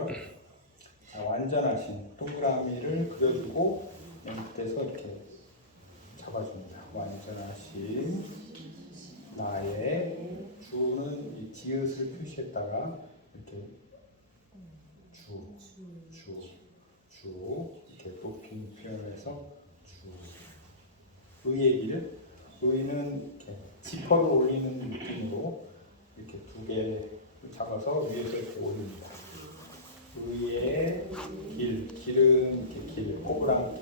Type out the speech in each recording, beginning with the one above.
볼게요. 자, 완전하신 동그라미를 그려주고 밑에서 이렇게 잡아줍니다. 완전하신 나의 주는 이 지읒을 표시했다가 이렇게 주 이렇게 높인 표현해서 의의 길, 의는 이렇게 지퍼를 올리는 느낌으로 이렇게 두 개 잡아서 위에서 이렇게 올립니다. 의의 길, 길은 이렇게 길, 꼬부랑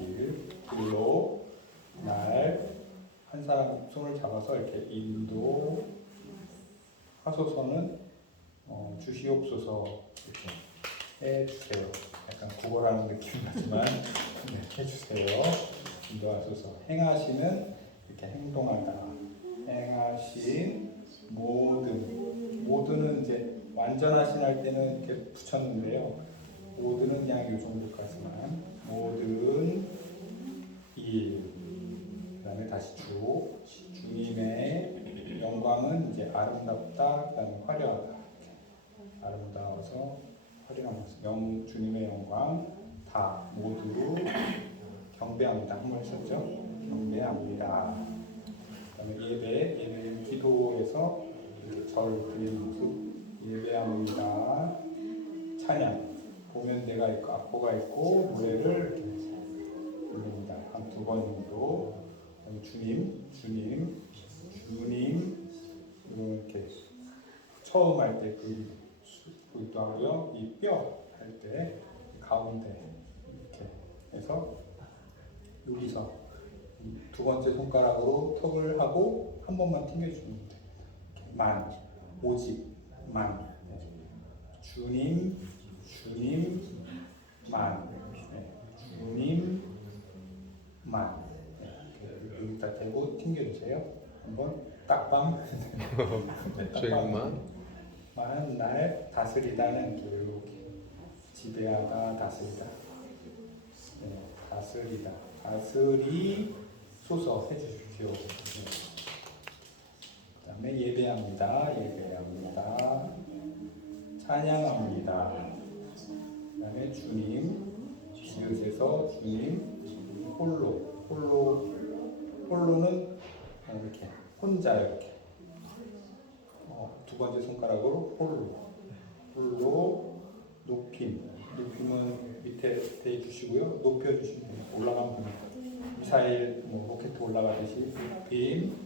길로 날 한 사람 손을 잡아서 이렇게 인도 하소서는 주시옵소서 이렇게 해주세요. 약간 구걸하는 느낌 나지만 네, 해주세요. 인도하소서. 행하시는 이렇게 행동하다. 행하신 모든은 이제 완전하신 할 때는 이렇게 붙였는데요. 모든은 그냥 이 정도까지만. 모든 일. 그다음에 다시 주님의 영광은 이제 아름답다. 그다음에 화려하다. 이렇게. 아름다워서 화려하면서 주님의 영광 다 모두 경배합니다. 한번 했었죠? 경배합니다. 그다음에 예배는 기도에서 절 드리는 모습 예배합니다. 찬양 보면대가 있고 악보가 있고 노래를 부릅니다. 한 두 번 정도 주님 이렇게 처음 할 때 그것도 하고요. 이 뼈 할 때 가운데 이렇게 해서 여기서 두 번째 손가락으로 턱을 하고 한 번만 튕겨주면 돼요. 오직 주님만 여기다 대고 튕겨주세요. 한번 딱밤 주님만 날 다스리다는 이렇게 지배하다 다스리다 다스리다 다스리소서 해주십시오. 그 다음에 예배합니다. 찬양합니다. 그 다음에 주님 지읒에서 주님 홀로는 이렇게 혼자 이렇게 두 번째 손가락으로 홀로 높임은 밑에 대주시고요. 높여주시면 돼요. 올라가면 됩니다. 미사일 로켓 올라가듯이 높임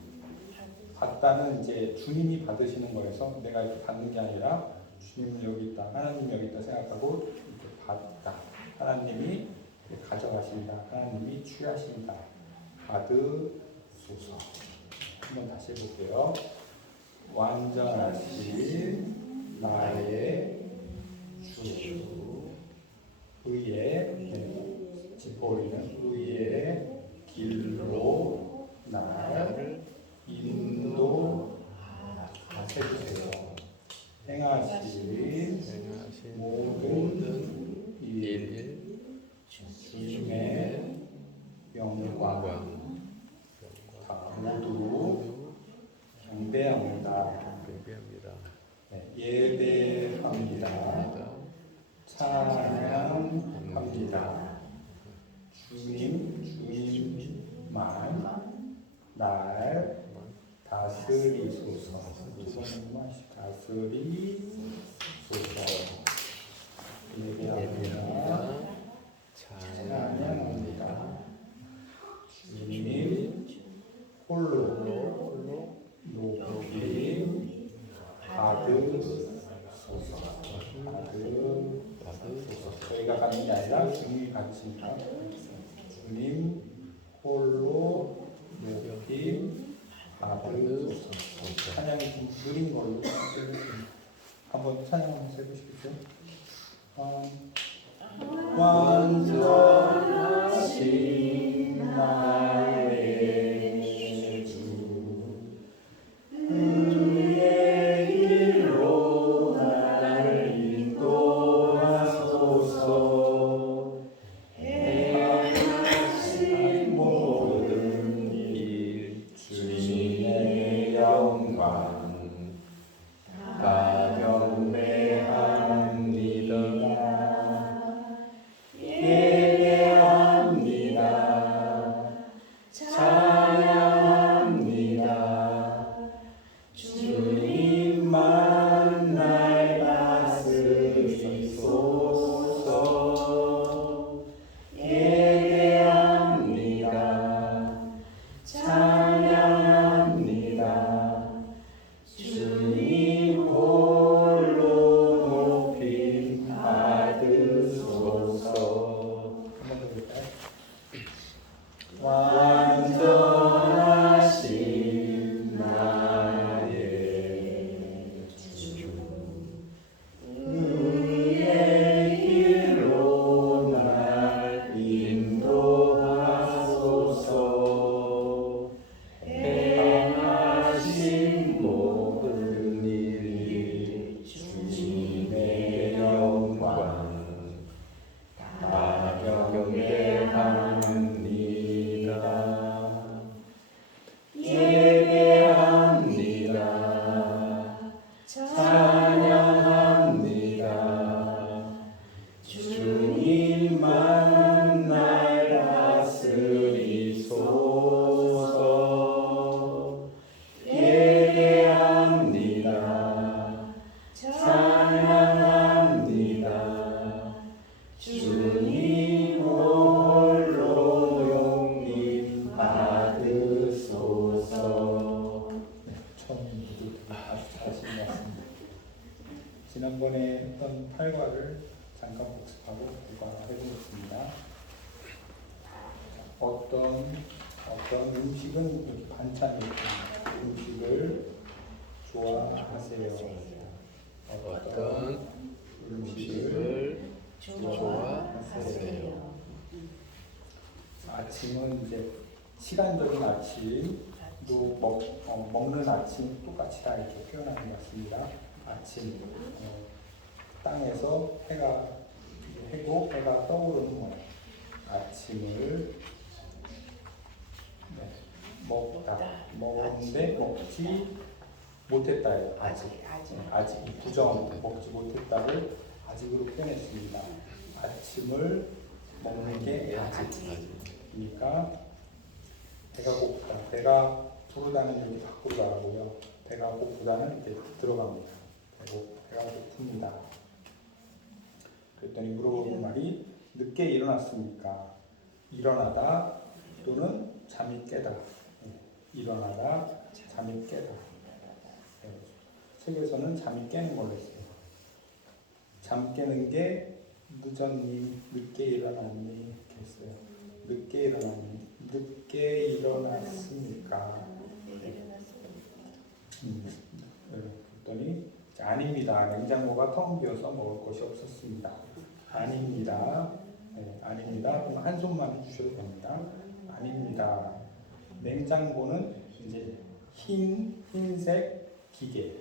받다는 이제 주님이 받으시는 거여서 내가 이렇게 받는 게 아니라 주님 여기 있다, 하나님 여기 있다 생각하고 이렇게 받다. 하나님이 가져가신다. 하나님이 취하신다. 받으소서. 한번 다시 해볼게요. 완전하신 나의 주 의의 지퍼리는 의의 길로 나를 인도해주세요. 행하신 모든 일 주님의 영광 다 모두 경배합니다. 예배합니다. 찬양합니다. 주님만 날 다스리소서. 예배합니다. 찬양합니다. 주님 홀로 높임 받으소서. 저희가 받는 게 아니라 주님이 받으시니까 주님 홀로 높임 받으소서. 찬양이 좀 느린 걸로 한번 찬양 한번 해보시겠어요? 완전하신 나의 주 의의 길로 나를 인도하소서. 행하신 모든 일 주님의 영광 다 경배합니다. 같습니다. 지난번에 했던 8과를 잠깐 복습하고 불과해보겠습니다. 어떤 음식은 여기 반찬이 있습니다. 음식을 좋아하세요. 어떤 음식을 좋아하세요? 아침은 이제 시간적인 아침도 먹는 아침 똑같이 다 이렇게 표현하는 것 같습니다. 아침 땅에서 해가 떠오르는 모양. 아침을 먹었는데 먹지 못했다예요. 아직 부정 먹지 못했다를 아직으로 표현했습니다. 아침을 먹는 게 아직이니까 배가 고프다. 배가 부르다는 여기 밖으로 나가고요. 배가 고프다는 이렇게 들어갑니다. 배가 고픕니다. 그랬더니 물어보는 말이 늦게 일어났습니까? 일어나다 또는 잠이 깨다. 일어나다 잠이 깨다. 책에서는 잠이 깨는 걸로 했어요. 잠 깨는 게 늦었니, 늦게 일어났니 이렇게 했어요. 늦게 일어났니, 늦게 일어났습니까? 그랬더니 아닙니다. 냉장고가 텅 비어서 먹을 것이 없었습니다. 아닙니다. 아닙니다. 그럼 한 손만 해주셔도 됩니다. 아닙니다. 냉장고는 이제 흰색 기계.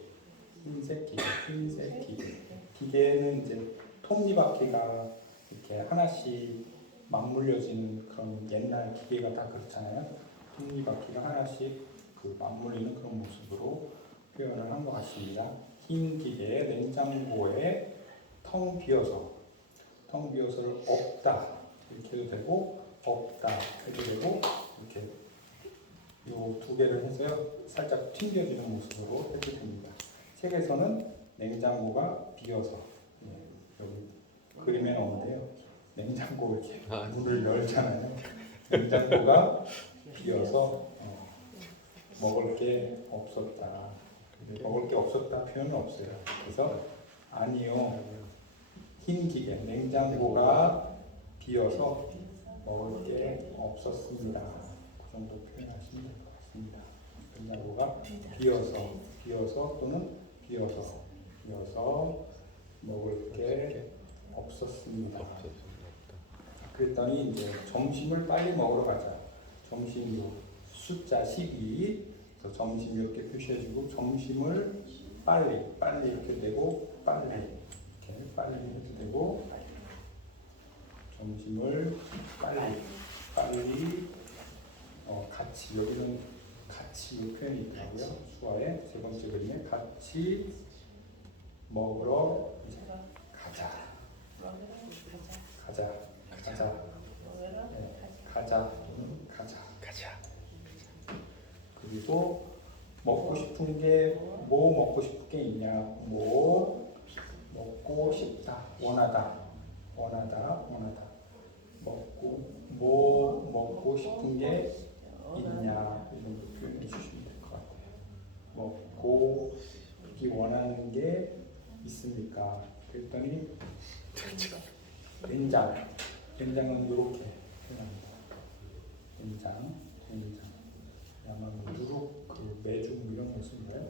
기계는 이제 톱니바퀴가 이렇게 하나씩 맞물려지는 그런 옛날 기계가 다 그렇잖아요. 톱니바퀴가 하나씩 그 맞물리는 그런 모습으로 표현을 한 것 같습니다. 흰 기계의 냉장고에 텅 비어서를 없다 이렇게 해도 되고 없다 해도 되고 이렇게 요 두 개를 해서요 살짝 튕겨지는 모습으로 해도 됩니다. 책에서는 냉장고가 비어서 여기 그림에 나오는데요. 냉장고 이렇게 문을 열잖아요. 냉장고가 비어서 먹을 게 없었다. 먹을 게 없었다 표현은 없어요. 그래서 아니요. 흰 기계 냉장고가 비어서 먹을 게 없었습니다. 그 정도 표현하시면 될 것 같습니다. 냉장고가 비어서 또는 비어서 먹을 게 없었습니다. 그랬더니 이제 점심을 빨리 먹으러 가자. 점심도 숫자 12. 그래서 점심 이렇게 표시해주고 점심을 빨리 이렇게 되고 빨리 해도 되고 점심을 빨리 같이 여기는 같이 표현이 있더라고요. 수화의 세 번째 그림에 같이 먹으러 가자. 그리고 먹고 싶은 게 뭐 먹고 싶은 게 있냐? 뭐 먹고 싶다. 원하다. 뭐 먹고 싶은 게 있냐? 이런 거 표현해 주시면 될 것 같아요. 먹고 싶기 원하는 게 있습니까? 그랬더니 된장은 이렇게 표현합니다. 된장. 아마 누룩 매주 이런 거 쓰는 거예요.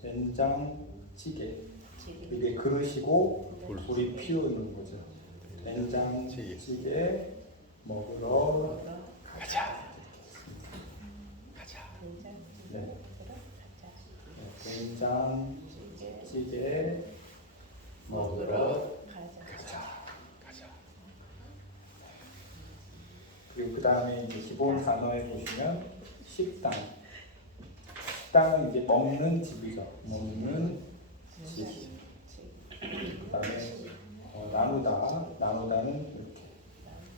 된장찌개. 이게 그릇이고 불이 피어 있는 거죠. 된장찌개 먹으러 가자. 네. 된장찌개 먹으러 가자. 그리고 그 다음에 이제 기본 단어에 보시면 식당은 이제 먹는 집이죠. 먹는 집. 그 다음에 나누다는 이렇게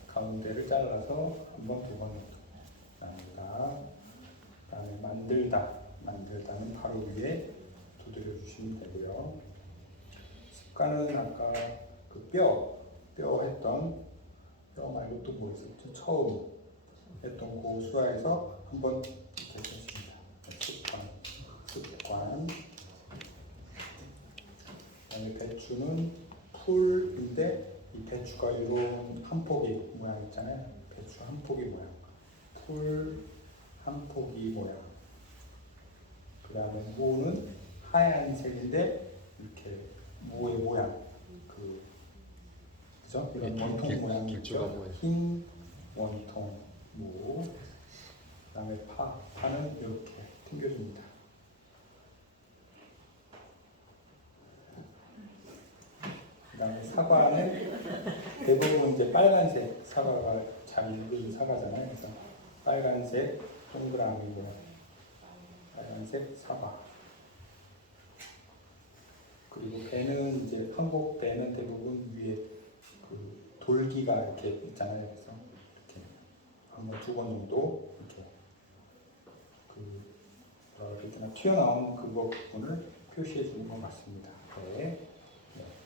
가운데를 잘라서 한 번, 두 번 나누다. 그 다음에 만들다는 바로 위에 두드려 주시면 되고요. 습관은 아까 그 뼈 말고 또 뭐 있었죠? 처음 했던 그 수화에서 한번 이렇게 했습니다. 습관. 그다음에 배추는 풀인데 이 배추가 이런 한 포기 모양 있잖아요. 배추 한 포기 모양. 풀 한 포기 모양. 그다음에 무는 하얀색인데 이렇게 무의 모양. 그죠? 이런 원통 모양이 길쭉한 있죠. 모양. 흰 원통 무. 그다음에 파는 이렇게 튕겨줍니다. 그다음에 사과는 대부분 이제 빨간색 사과가 잘 익은 사과잖아요. 그래서 빨간색 동그라미로 빨간색 사과. 그리고 배는 이제 한국 배는 대부분 위에 그 돌기가 이렇게 있잖아요. 그래서 이렇게 한 번, 두 번 정도 이렇게 이렇게 튀어나온 그거 부분을 표시해 주는 것 같습니다. 배,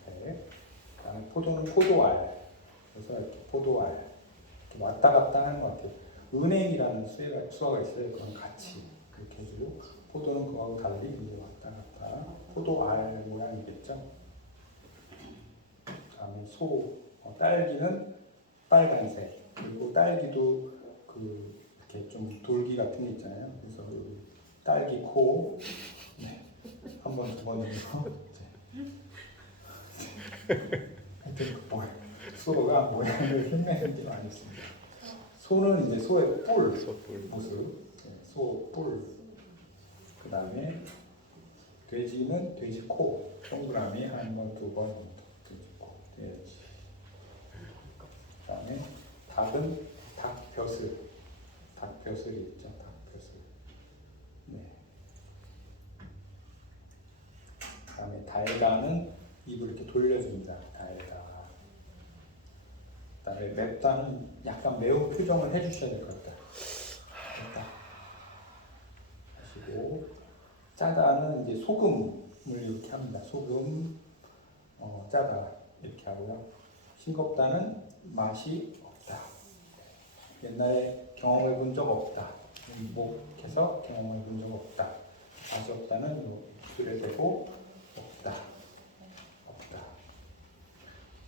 배. 그다음에 포도는 포도알. 그래서 이렇게 포도알 이렇게 왔다 갔다 하는 것 같아요. 은행이라는 수어가 있어요. 그건 같이 그렇게 해주고 포도는 그거하고 달리 이제 왔다 갔다 포도알 모양이겠죠. 그다음에 딸기는 빨간색. 그리고 딸기도 이렇게 좀 돌기 같은 게 있잖아요. 그래서 딸기 코 한 번, 두 번 정도. 하여튼 수어가 모양을 흉내낸 게 많이 있습니다. 소는 이제 소의 뿔 모습, 소 뿔. 그 다음에 돼지는 돼지 코, 동그라미 한 번, 두 번 정도. 돼지 코, 돼지. 그 다음에 닭은 닭벼슬이 있죠. 닭벼슬. 네. 그 다음에 달다는 입을 이렇게 돌려줍니다. 달다. 그 다음에 맵다는 약간 매운 표정을 해주셔야 될 것 같다. 맵다. 하시고 짜다는 이제 소금을 이렇게 합니다. 소금, 짜다 이렇게 하고요. 싱겁다는 맛이 없다. 옛날에 경험해 본 적 없다. 목해서 경험해 본 적 없다. 맛이 없다는 입술에 대고 없다.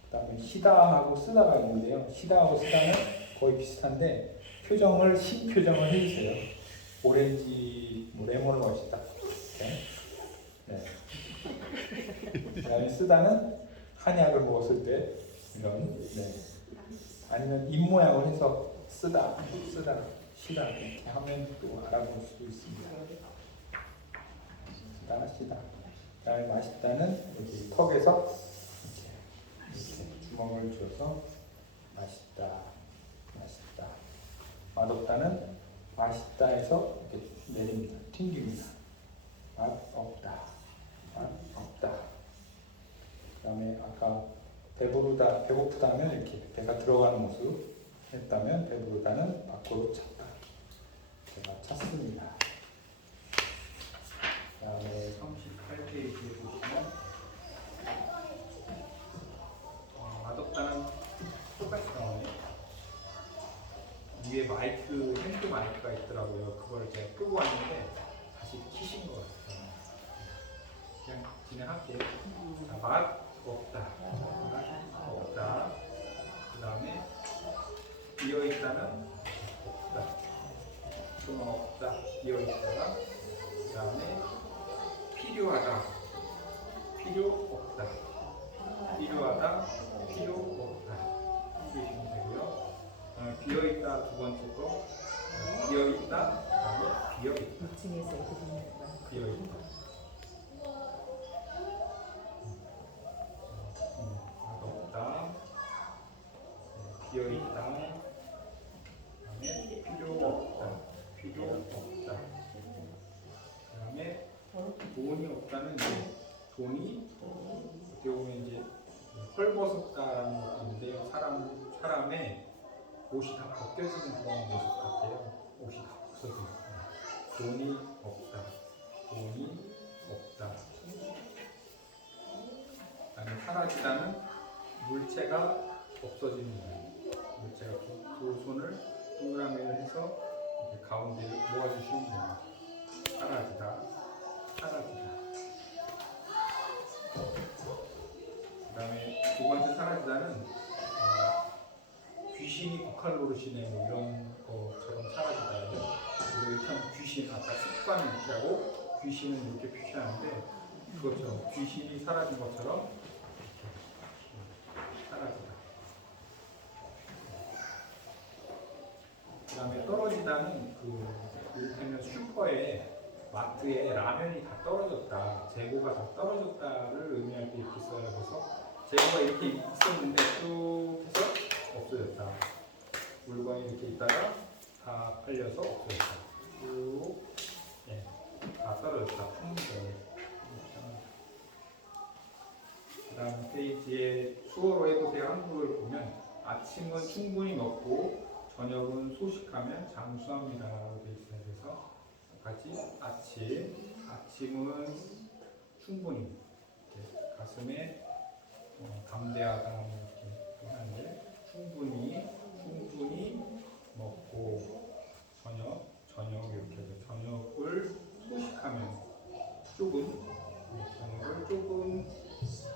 그 다음에 시다하고 쓰다가 있는데요. 시다하고 쓰다는 거의 비슷한데 표정을 신표정을 해주세요. 오렌지, 레몬을 마시다. 이렇게. 네. 그 다음에 쓰다는 한약을 먹었을 때 이런. 네. 아니면 입 모양을 해서 쓰다, 시다 이렇게 하면 또 알아볼 수 있습니다. 시다. 그 다음에 맛있다는 여기 턱에서 이렇게 주먹을 쥐어서 맛있다. 맛없다는 맛있다에서 이렇게 내립니다. 튕깁니다. 맛없다. 그 다음에 아까 배고프다면 이렇게 배가 들어가는 모습 했다면 배부르다는 밖으로 찼다. 배가 찼습니다. 그 다음에 38페이지에 보시면 맛없다는 똑같이 나오네요. 위에 핸드 마이크가 있더라고요. 그걸 제가 끄고 왔는데 다시 키신 것 같아요. 그냥 진행할게요. 자, 맛없다. 그 다음에 비어있다는 없다. 좀 없다. 비어있다가 그 다음에 필요하다. 필요 없다. 필요하다. 필요 없다. 이러시면 되고요. 비어있다 두 번째 거. 비어있다. 그 다음에 비어있다. 2층에서 비어있다. 없다. 비어있다. 그다음에 필요 없다. 그다음에 돈이 없다는 이제 돈이 어떻게 보면 이제 헐벗었다라는 것도 있는데요. 사람의 옷이 다 벗겨지는 그런 모습 같아요. 옷이 다 벗어지는. 돈이 없다. 그다음에 사라지다는 물체가 없어지는 거예요. 물체가 두 손을 동그라미를 해서 이렇게 가운데 모아주시면 됩니다. 사라지다. 귀신이 국할 노릇이네 뭐 이런 것처럼 사라지다. 그래서 일단 귀신 아까 습관이라고 귀신은 이렇게 표시하는데 그것처럼 귀신이 사라진 것처럼 이렇게 사라지다. 그 다음에 떨어지다는 이를테면 슈퍼에 마트에 라면이 다 떨어졌다, 재고가 다 떨어졌다를 의미할 때 이렇게 써요. 그래서 재고가 이렇게 있었는데 쭉 해서 없어졌다. 물건이 이렇게 있다가 다 팔려서 없어졌다. 쭉, 예, 다 떨어졌다. 품절. 그 다음 페이지에 수어로 해보세요. 한국을 보면 아침은 충분히 먹고 저녁은 소식하면 장수합니다라고 되어 있어요. 그래서 같이 아침은 충분히 이렇게 가슴에 담대하다 이렇게 하는데 충분히 먹고 저녁 이렇게 해서 저녁을 소식하면 저녁을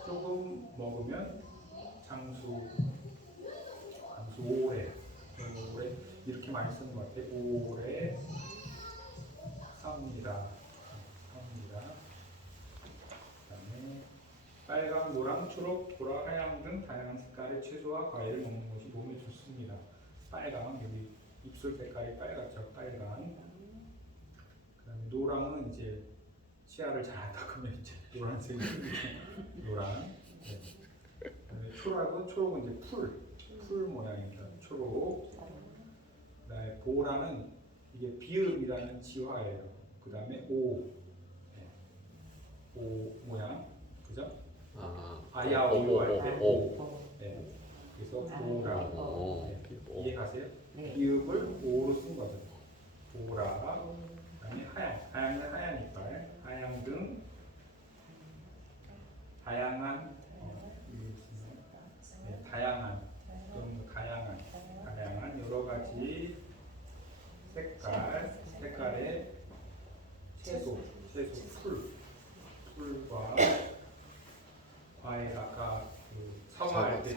조금 먹으면 장수 오래 이렇게 많이 쓰는 것 같아요. 오래 삽니다. 그다음에 빨강, 노랑, 초록, 보라, 하양 등 다양한 색깔의 채소와 과일을 먹는 것이 몸에 좋습니다. 빨강, 여기 입술 색깔이 빨갛죠. 빨강. 그다음에 노랑은 이제 치아를 잘 안 닦으면 이제 노란색이 노랑. 네. 그다음에 초록은 이제 풀 모양입니다. 초록. 그다음에 보라는 이게 비읍이라는 지화예요. 그다음에 오 모양, 그죠? 아야 오요 할때 오. 네. 그래서 보라. 네. 이해가세요? 네. 비읍을 오로 쓴 거죠. 보라. 그다음에 하양은 하얀 이빨, 하양 등 다양한 다양한 여러 가지 색깔의 채소, 풀과 과일, 아까 사과할 때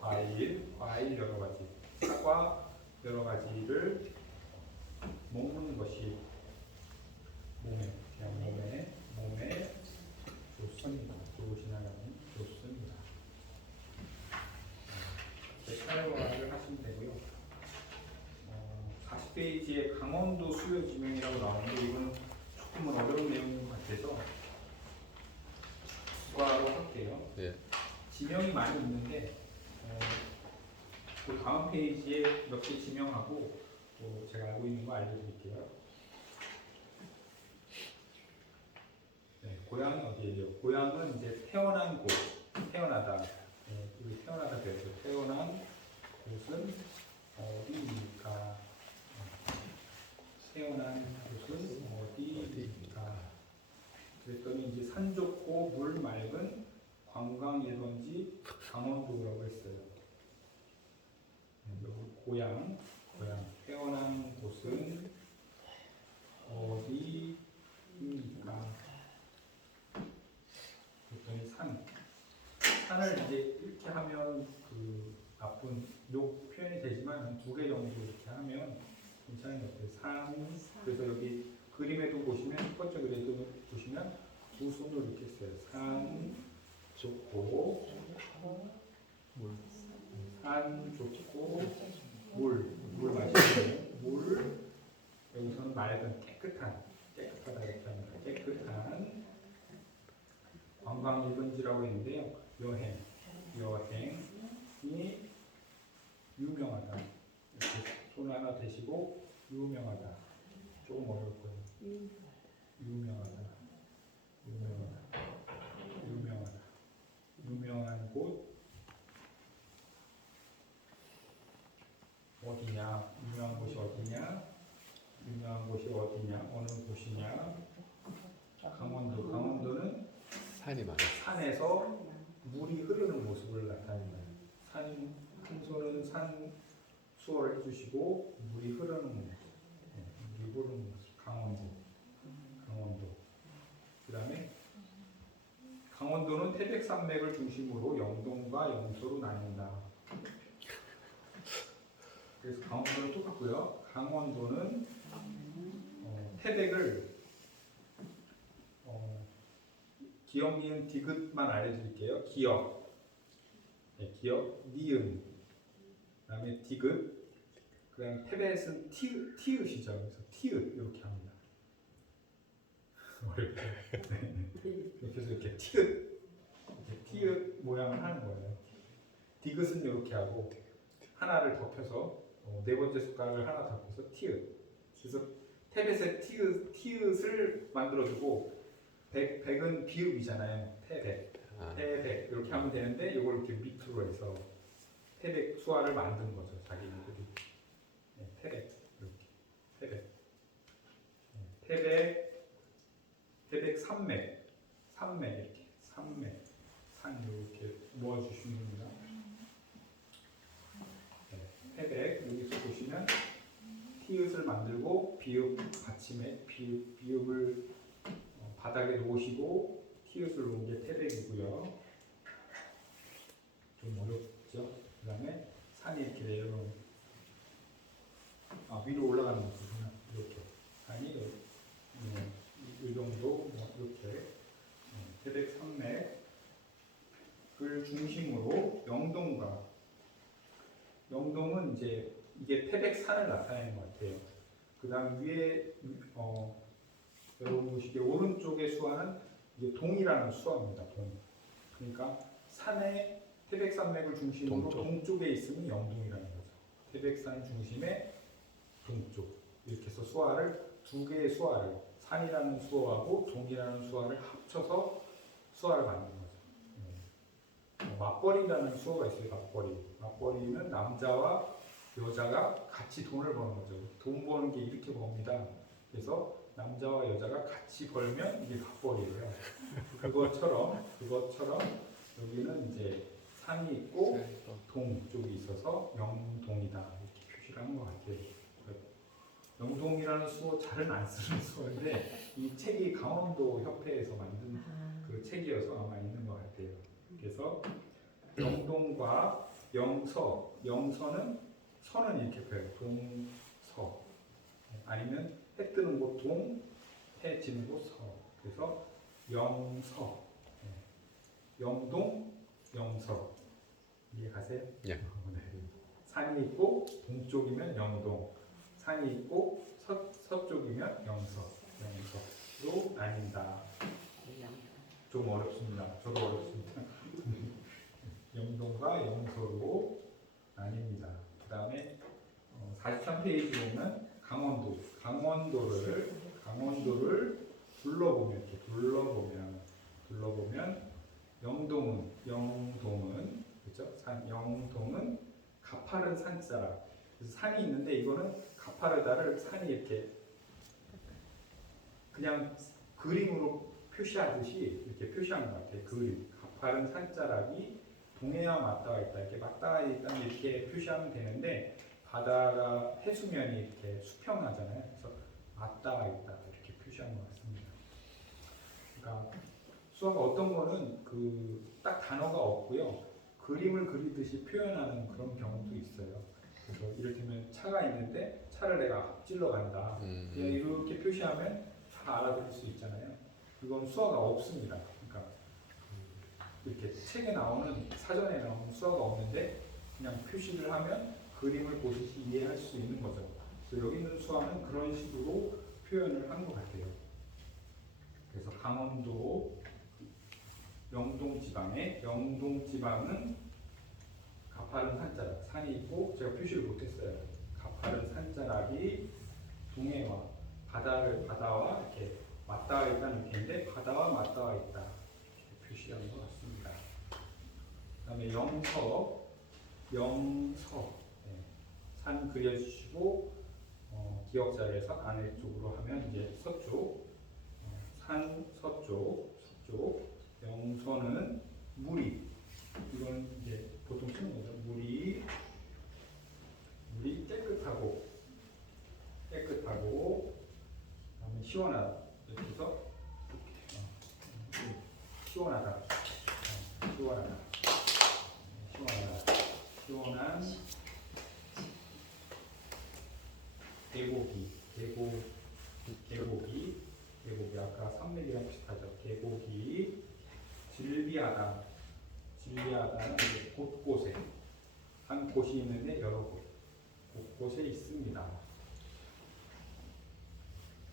과일 여러 가지, 사과 여러 가지를 먹는 것이 몸에 좋습니다. 좋습니다. 사용을 하시면 되고요. 40페이지에 강원도 수요 지명이라고 나오는데 이거는 조금은 어려운 내용 같아서 수화로 할게요. 네. 지명이 많이 있는데 그 다음 페이지에 몇 개 지명하고 제가 알고 있는 거 알려드릴게요. 네, 고향이 어디예요? 고향은 이제 태어난 곳, 태어나다. 네, 여기 태어나다 되죠. 태어난 곳은 어디입니까? 태어난 곳은 어디입니까? 그랬더니 이제 산 좋고 물 맑은 관광 1번지 강원도라고 했어요. 여기 고향 태어난 곳은 어디입니까? 그랬더니 산을 이제 이렇게 하면 나쁜 욕 표현이 되지만 한 2개 정도 이렇게 하면 괜찮은 것 같아요. 산. 그래서 여기 그림에도 보시면 첫 번째 그림에도 보시면 두 손을 이렇게 써요. 산 좋고 산 좋고 물 마시고 물 여기서는 맑은 깨끗하다 이렇게 합니다. 깨끗한 관광 1번지라고 했는데요. 여행이 유명하다. 이렇게 손 하나 대시고 유명하다. 조금 어려울 거예요. 유명한 곳 어디냐? 유명한 곳이 어디냐? 어느 곳이냐? 강원도는 산이 많아. 산에서 물이 흐르는 모습을 나타낸다. 한 손은 산 수어를 해주시고 물이 흐르는 모습. 강원도. 그 다음에 강원도는 태백산맥을 중심으로 영동과 영서로 나뉜다. 그래서 강원도는 똑같고요. 강원도는 태백을 기역, 니은, 디귿만 알려드릴게요. 기역, 네, 기역, 니은, 그다음에 디귿, 그다음 태백은 티읕이죠. 그래서 티읕 이렇게 합니다. 어렵죠. 네. 이렇게 해서 이렇게 티읕 모양을 하는 거예요. 디귿은 이렇게 하고 하나를 덮여서 네 번째 숟가락을 하나 덮여서 티읕. 그래서 태백의 티읕을 만들어주고 백은 비읍이잖아요. 태백 이렇게 하면 되는데 이걸 이렇게 밑으로 해서 태백 수화를 만든 거죠. 자기들이. 네, 태백 이렇게 태백 산맥 이렇게 산 이렇게 모아주시면 됩니다. 네, 태백 여기서 보시면 티읕을 만들고 비읍 받침에 비읍을 바닥에 놓으시고 티읕을 놓은 게 태백이고요. 좀 어렵죠? 그 다음에 산이 이렇게 내려오는 위로 올라가는 거구나. 이렇게 산이 이 정도 이렇게 태백 산맥을 중심으로 영동은 이제 이게 태백산을 나타내는 것 같아요. 그 다음 위에 여러분 보시기에 오른쪽의 수화는 이게 동이라는 수화입니다. 동. 그러니까 산의 태백산맥을 중심으로 동쪽에 있으면 영동이라는 거죠. 태백산 중심의 동쪽. 이렇게 해서 두 개의 수화를 산이라는 수어하고 동이라는 수어를 합쳐서 수어를 만든 거죠. 맞벌이라는 수어가 있어요. 맞벌이는 남자와 여자가 같이 돈을 버는 거죠. 돈 버는 게 이렇게 봅니다. 그래서 남자와 여자가 같이 벌면 이게 맞벌이에요. 그것처럼 여기는 이제 산이 있고 동 쪽이 있어서 영동이다 이렇게 표시를 한 것 같아요. 영동이라는 수어 잘은 안 쓰는 수어인데 이 책이 강원도 협회에서 만든 그 책이어서 아마 있는 것 같아요. 그래서 영동과 영서는 서는 이렇게 표해요. 동서 아니면 해 뜨는 곳 동, 해 지는 곳 서. 그래서 영서, 영동, 영서 이해 가세요? 예. 산이 있고 동쪽이면 영동, 산이 있고 서쪽이면 영서로 나뉜다. 좀 어렵습니다. 저도 어렵습니다. 영동과 영서로 나뉩니다. 그 다음에 43페이지 보면 강원도를 둘러보면 이렇게 둘러보면 영동은 그렇죠? 영동은 가파른 산자락. 그래서 산이 있는데 이거는 가파르다를 산이 이렇게 그냥 그림으로 표시하듯이 이렇게 표시한 것 같아요. 그림. 가파른 산자락이 동해와 맞닿아 있다. 이렇게 맞닿아 있다는 이렇게 표시하면 되는데 바다가 해수면이 이렇게 수평하잖아요. 그래서 맞닿아 있다 이렇게 표시한 것 같습니다. 그러니까 수어가 어떤 거는 딱 단어가 없고요. 그림을 그리듯이 표현하는 그런 경우도 있어요. 그래서 이를테면 차가 있는데 차를 내가 앞질러 간다. 그냥 이렇게 표시하면 다 알아들을 수 있잖아요. 그건 수어가 없습니다. 그러니까 이렇게 책에 나오는 사전에 나오는 수어가 없는데 그냥 표시를 하면 그림을 보듯이 이해할 수 있는 거죠. 그래서 여기 있는 수어는 그런 식으로 표현을 한 것 같아요. 그래서 강원도 영동지방은 가파른 산자락, 산이 있고 제가 표시를 못했어요. 가파른 산자락이 동해와 바다와 이렇게 맞닿아 있다는 얘기인데 바다와 맞닿아 있다 이렇게 표시한 것 같습니다. 그다음에 영서 산 그려주시고 기억 자리에서 아래쪽으로 하면 이제 서쪽 산 서쪽 영서는 물이 이건 이제 보통 쓰는 거죠. 물이 깨끗하고 그다음에 시원하다. 그래서 시원한 계곡이 아까 산맥이랑 비슷하죠. 계곡이 질비하다 이제 곳곳에 한 곳이 있는데 여러 곳곳에 있습니다.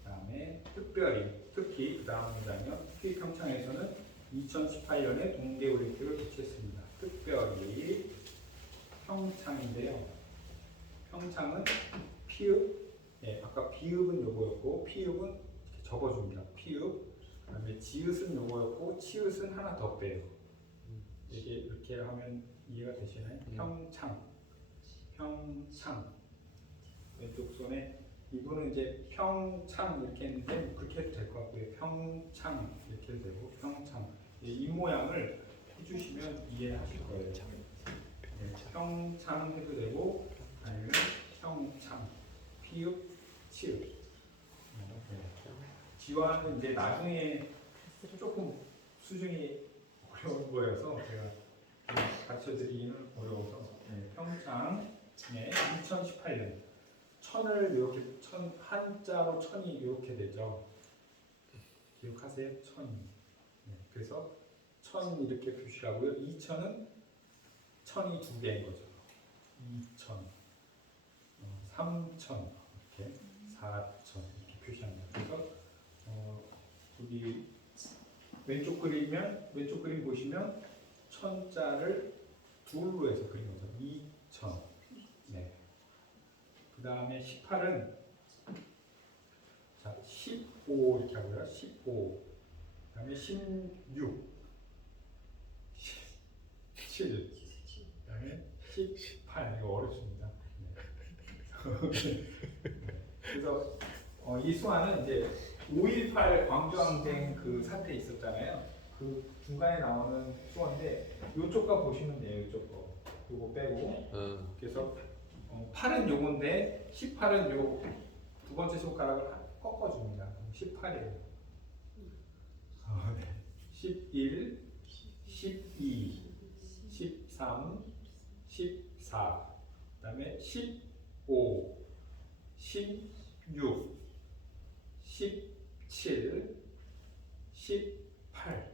그다음에 특히 그 다음 문장이요. 특히 평창에서는 2018년에 동계올림픽을 개최했습니다. 특별히 평창인데요. 평창은 피읍, 아까 비읍은 요거였고 피읍은 이렇게 접어줍니다. 피읍. 그다음에 지읒은 요거였고 치읒은 하나 더 빼요. 이게 이렇게 하면 이해가 되시나요? 평창. 왼쪽 손에 이분은 이제 평창 이렇게 했는데 그렇게 해도 될 것 같고요. 평창 이렇게 해도 되고 평창 이 모양을 해주시면 이해하실 거예요. 평창 해도 되고 아니면 평창 피읍 치읍 지화는 이제 나중에 조금 수준이 어려운 거여서 제가 가르쳐드리기는 어려워서 평창 2018년 천을 이렇게 한자로 천이 이렇게 되죠. 기억하세요? 천. 그래서 천 이렇게 표시하고요. 2천은 천이 두 개인 거죠. 2천, 3천 이렇게 4천 이렇게 표시합니다. 그래서 여기 왼쪽 그림 보시면 천자를 둘로 해서 그린 거죠. 2천. 그 다음에 18은 자 15 이렇게 하고요. 15. 그 다음에 16, 17. 그 다음에 18. 이거 어렵습니다. 그래서 이 수화는 이제 5.18 광주항쟁 그 사태 있었잖아요. 그 중간에 나오는 수화인데 이쪽 거 보시면 돼요. 이쪽 거. 이거 빼고. 그래서 8은 요건데 18은 요 두 번째 손가락을 꺾어줍니다. 18이에요. 11, 12, 13, 14, 그 다음에 15, 16, 17, 18.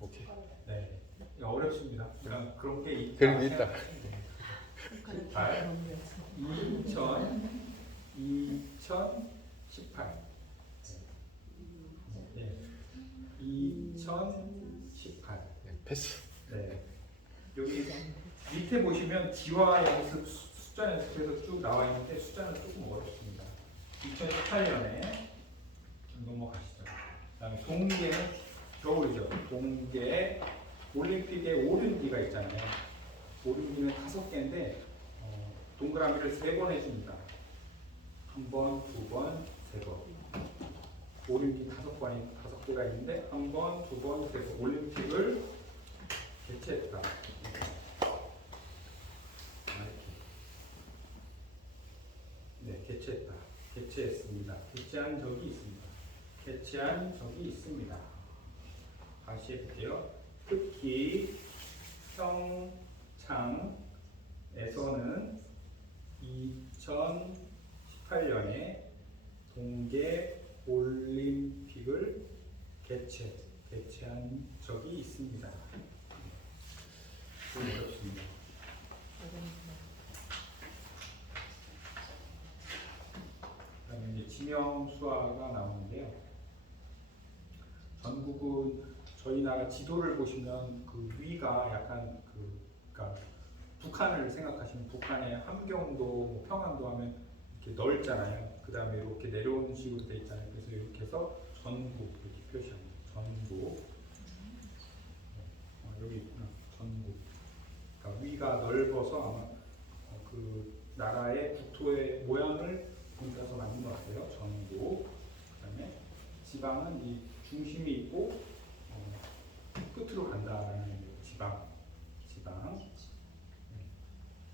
오케이. 네, 어렵습니다. 그런 게 있다. 그런 게 있다. 18, 2018. 네. 2018. 패스. 네. 여기 밑에 보시면 지화 연습, 숫자 연습에서 쭉 나와 있는데 숫자는 조금 어렵습니다. 2018년에 넘어가시죠. 그다음에 동계는 겨울이죠. 동계 올림픽에 오륜기가 있잖아요. 오륜기는 5개인데 동그라미를 3번 해줍니다. 1번, 2번, 3번. 올림픽 5개가 있는데 1번, 2번, 3번. 올림픽을 개최했다. 개최했다. 개최했습니다. 개최한 적이 있습니다. 다시 해볼게요. 특히 평창에서는 2018년에 동계 올림픽을 개최한 적이 있습니다. 좀 어렵습니다. 그다음에 이제 지명 수화가 나오는데요. 전국은 저희 나라 지도를 보시면 그 위가 약간 그러니까 북한을 생각하시면 북한의 함경도, 평안도 하면 이렇게 넓잖아요. 그 다음에 이렇게 내려오는 식으로 돼 있잖아요. 그래서 이렇게 해서 전국 이렇게 표시합니다. 전국. 여기 있구나. 전국. 그러니까 위가 넓어서 아마 그 나라의 국토의 모양을 보면서 만든 것 같아요. 전국. 그다음에 지방은 이 중심이 있고 끝으로 간다라는 지방.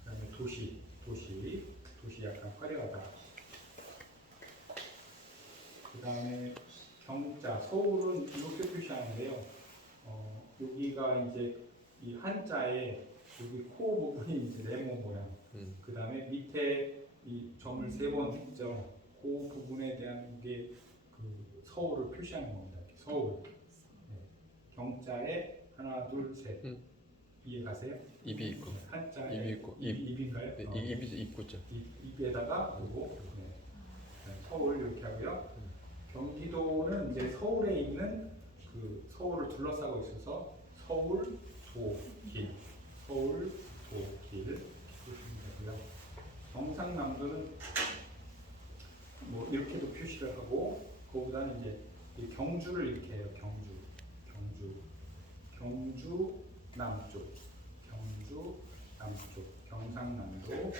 그다음에 도시 약간 화려하다. 그다음에 경자, 서울은 이렇게 표시하는데요. 여기가 이제 이 한자에 여기 코 부분이 이제 네모 모양. 그다음에 밑에 이 점을 3번 했죠. 그 부분에 대한 게 그 서울을 표시하는 겁니다. 이렇게 서울. 네. 경자에 하나, 둘, 셋. 이해 가세요? 입이 있고 한자에 입이 있고 입 입인가요? 네, 입이 있고죠. 입에다가 그리고 네. 서울 이렇게 하고요. 경기도는 이제 서울에 있는 그 서울을 둘러싸고 있어서 서울 조길, 서울 조길 보시면 되고요. 경상남도는 뭐 이렇게도 표시를 하고 그거보다는 이제 이 경주를 이렇게 해요. 경주 남쪽, 경상남도.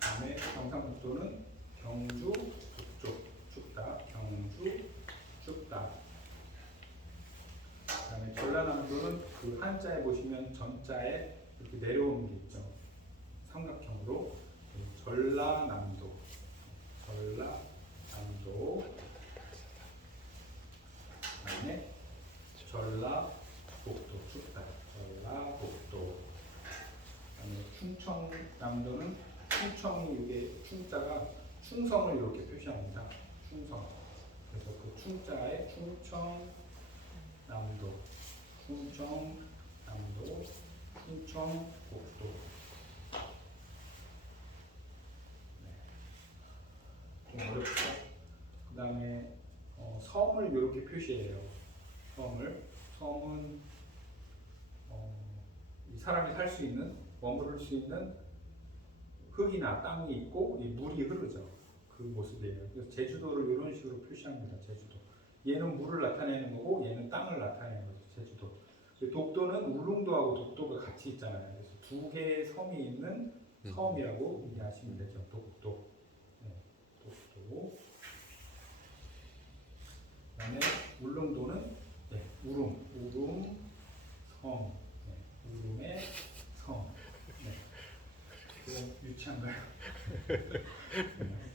그다음에 경상북도는 경주 북쪽 춥다, 경주 춥다. 그다음에 전라남도는 그 한자에 보시면 전자에 이렇게 내려오는 게 있죠. 삼각형으로 전라남도. 그다음에 전라북도 춥다. 전라북도. 그다음에 충청남도는 충청이 이게 충자가 충성을 이렇게 표시합니다. 충성. 그래서 그 충자에 충청남도, 충청북도. 좀 어렵죠. 그다음에 섬을 이렇게 표시해요. 섬은 이 사람이 살 수 있는, 머무를 수 있는 흙이나 땅이 있고 이 물이 흐르죠. 그 모습이에요. 그래서 제주도를 이런 식으로 표시합니다. 제주도. 얘는 물을 나타내는 거고 얘는 땅을 나타내는 거죠. 제주도. 독도는 울릉도하고 독도가 같이 있잖아요. 그래서 두 개의 섬이 있는 섬이라고 이해하시면 되죠. 독도. 네, 독도. 그다음에 울릉도는 네, 우름 섬. 네, 우름의 섬. 네. 좀 유치한가요?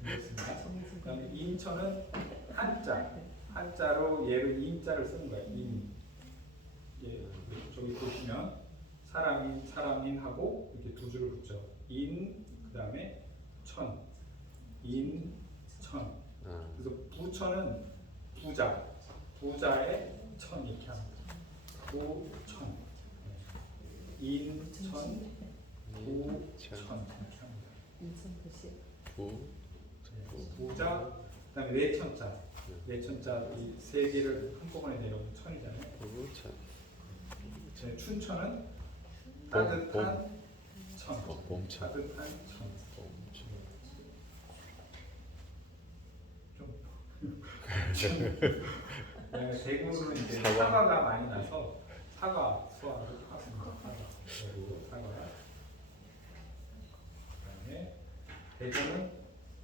알겠습니다. 그다음에 인천은 한자로 얘를 인자를 쓰는 거예요. 예, 저기 보시면 사람인하고 이렇게 두 줄을 붙죠. 그다음에 인천. 그래서 부천은 부자의 천 이렇게 합니다. 부천. 인천, 부천 이렇게 합니다. 부자, 그다음에 내천자 이 세 개를 한꺼번에 내려오면 천이잖아요. 춘천은 따뜻한 천. 따뜻한 천. 대구는 이제 사과가 많이 나서 사과 소화를 하습니다. 사과. 그다음에 대전은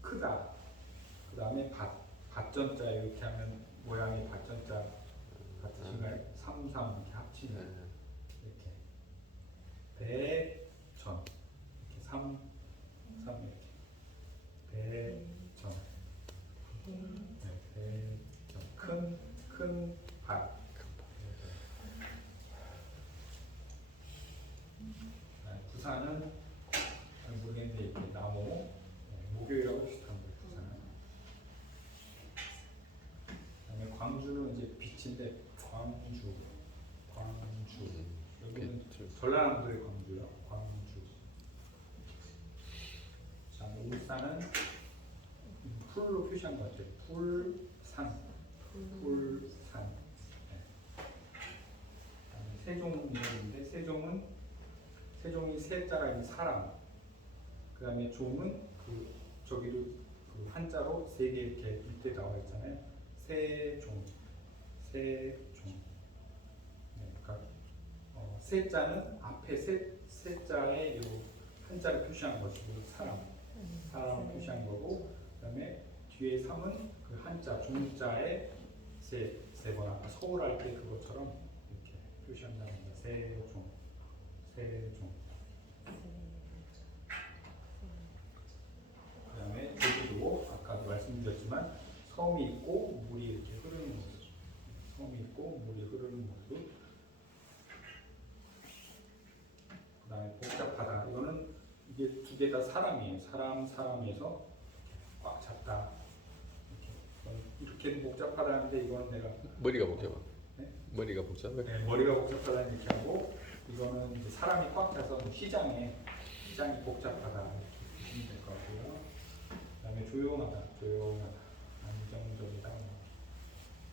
크다. 그다음에 밭전자 이렇게 하면 모양이 밭전자 같으신가요? 3 이렇게 합치면 이렇게 대전 이렇게 3 이렇게 대전. 네, 대전 큰 밭. 부산은 모르겠는데 이렇게 나무 목요일하고 비슷합니다. 부산은. 그다음에 광주는 이제 빛인데 광주. 여기는 전라남도의 광주요. 광주. 그다음에 울산은 풀로 표시한 것 같아요. 풀산. 네. 세종인데 세종이 세자가 있는 사람. 그다음에 종은 저기도 그 한자로 세 개 이렇게 밑에 나와 있잖아요. 세종. 네, 그러니까 세자는 앞에 세자에 요 한자를 표시한 것이고 사람 표시한 거고, 그다음에 뒤에 3은 그 한자 종자에 세 번 아까 서울 할 때 그것처럼 이렇게 표시한다는 겁니다. 세종. 그다음에 제주도 아까도 말씀드렸지만 섬이 있고 물이 이렇게 흐르는 모습. 그다음에 복잡하다. 이거는 이게 두 개 다 사람이에요. 사람에서 꽉 찼다. 이렇게 복잡하다는데 이거는 내가 머리가 복잡해. 네? 머리가 복잡해. 네, 머리가 복잡하다는 이렇게 하고 이거는 이제 사람이 꽉 차서 시장이 복잡하다 이렇게 보시면 될 것 같고요. 그다음에 조용하다, 안정적이다,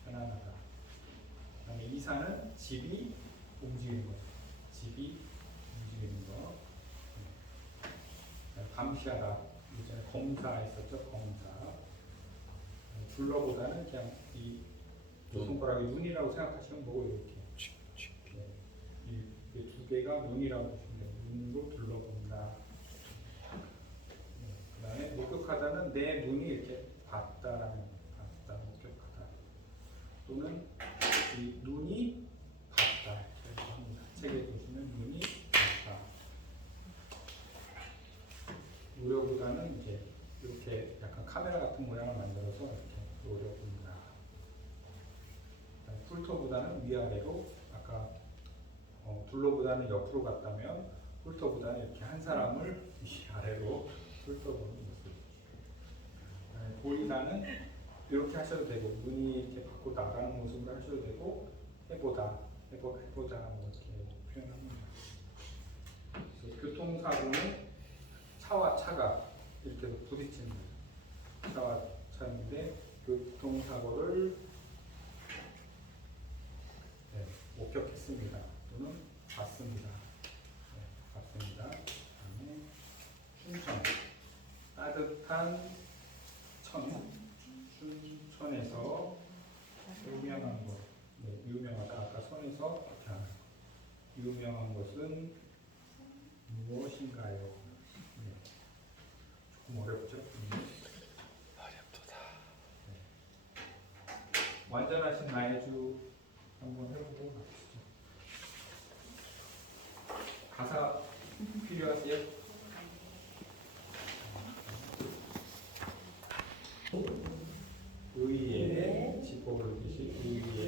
편안하다. 그다음에 이사는 집이 움직이는 거, 집이 움직이는 거. 네. 감시하다, 이제 검사했었죠, 검사. 둘러보다는 그냥 이 손가락이 눈이라고 생각하시면 되고 이렇게. 네. 이 두 개가 눈이라고 보시면 돼요. 눈으로 둘러본다. 네. 그다음에 목격하다는 내 눈이 이렇게 봤다라는 봤다, 목격하다. 또는 이 눈이 봤다. 이렇게 합니다. 책에 보시면 눈이 봤다. 노려보다는 이제 이렇게 약간 카메라 같은 모양을 만들어서 이렇게 노려본다. 훑어보다는 위아래로 아까 둘러보다는 옆으로 갔다면 훑어보다는 이렇게 한 사람을 위아래로 훑어보는 모습. 보이다는 이렇게 하셔도 되고 눈이 이렇게 밖으로 나가는 모습을 하셔도 되고 해보다 뭐 이렇게 표현합니다. 그래서 교통사고는 차와 차가 이렇게 부딪히는 거예요. 차와 차인데 교통사고를 목격했습니다. 또는 봤습니다. 봤습니다. 그다음에 춘천, 따뜻한 춘천에서 유명한 것, 유명하다. 아까 선에서 이렇게 하는 거. 유명한 것은 무엇인가요? 조금 어렵죠? 어렵다. 완전하신 나의 주 한번 해보고 가시죠. 가사 필요하세요? 의의 지법을 뜻이 의의